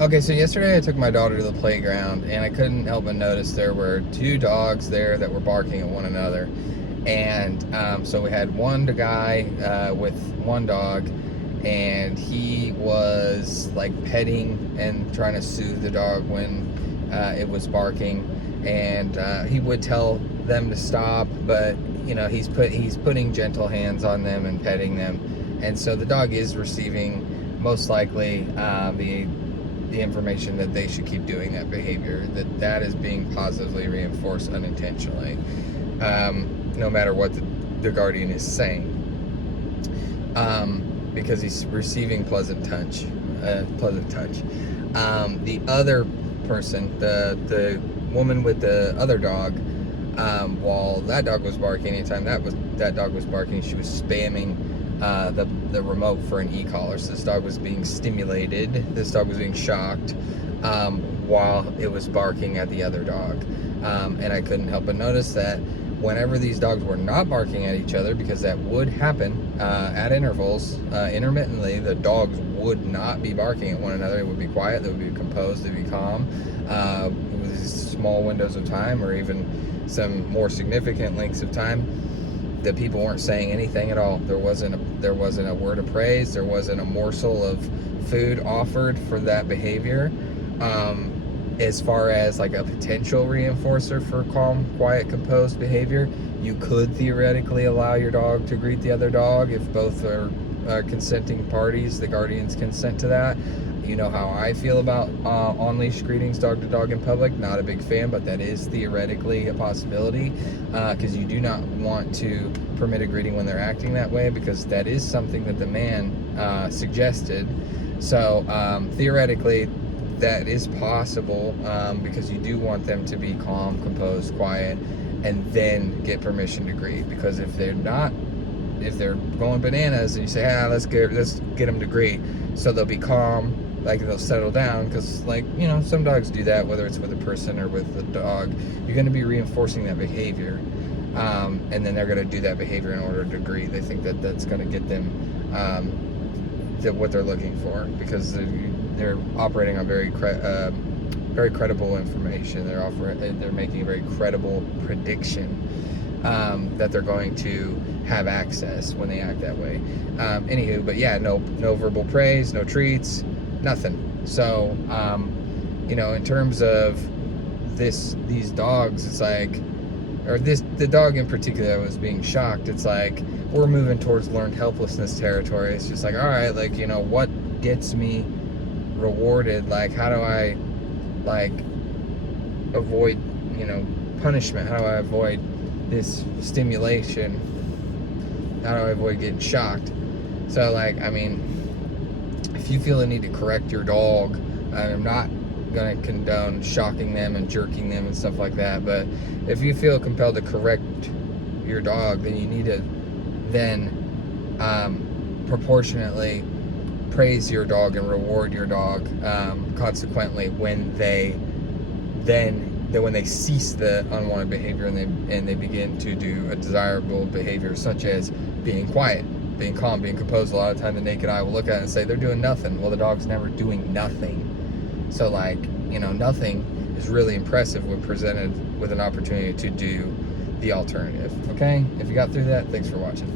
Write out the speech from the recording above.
Okay, so yesterday I took my daughter to the playground and I couldn't help but notice there were two dogs there that were barking at one another. And so we had one guy with one dog, and he was like petting and trying to soothe the dog when it was barking. And he would tell them to stop, but he's putting gentle hands on them and petting them. And so the dog is receiving most likely the information that they should keep doing that behavior, that is being positively reinforced unintentionally, no matter what the guardian is saying, because he's receiving pleasant touch. The other person, the woman with the other dog, while that dog was barking, anytime that dog was barking, she was spamming the remote for an e-collar. So this dog was being stimulated. This dog was being shocked while it was barking at the other dog. And I couldn't help but notice that whenever these dogs were not barking at each other, because that would happen at intervals, intermittently, the dogs would not be barking at one another. It would be quiet, they would be composed, they'd be calm, with small windows of time, or even some more significant lengths of time. The people weren't saying anything at all. There wasn't a word of praise. There wasn't a morsel of food offered for that behavior. As far as like a potential reinforcer for calm, quiet, composed behavior, you could theoretically allow your dog to greet the other dog if both are consenting parties. The guardians consent to that. You know how I feel about on-leash greetings dog to dog in public. Not a big fan, but that is theoretically a possibility, because you do not want to permit a greeting when they're acting that way, because that is something that the man suggested. So theoretically that is possible, because you do want them to be calm, composed, quiet, and then get permission to greet. Because if they're going bananas and you say, let's get them to greet, so they'll be calm, like they'll settle down, because some dogs do that, whether it's with a person or with a dog. You're going to be reinforcing that behavior, and then they're going to do that behavior in order to greet. They think that that's going to get them what they're looking for, because they're operating on very credible information. They're making a very credible prediction that they're going to have access when they act that way. Anywho, but yeah, no verbal praise, no treats, nothing. So, in terms of these dogs, it's like, the dog in particular that was being shocked, it's like we're moving towards learned helplessness territory. It's just like, all right, like, what gets me rewarded? Like, how do I avoid punishment? How do I avoid this stimulation? How do I avoid getting shocked? So, like, I mean, if you feel the need to correct your dog, I'm not going to condone shocking them and jerking them and stuff like that, but if you feel compelled to correct your dog, then you need to proportionately praise your dog and reward your dog consequently when they cease the unwanted behavior and they begin to do a desirable behavior, such as being quiet, being calm, being composed. A lot of time the naked eye will look at it and say they're doing nothing. Well, the dog's never doing nothing. So, like, nothing is really impressive when presented with an opportunity to do the alternative. Okay? If you got through that, thanks for watching.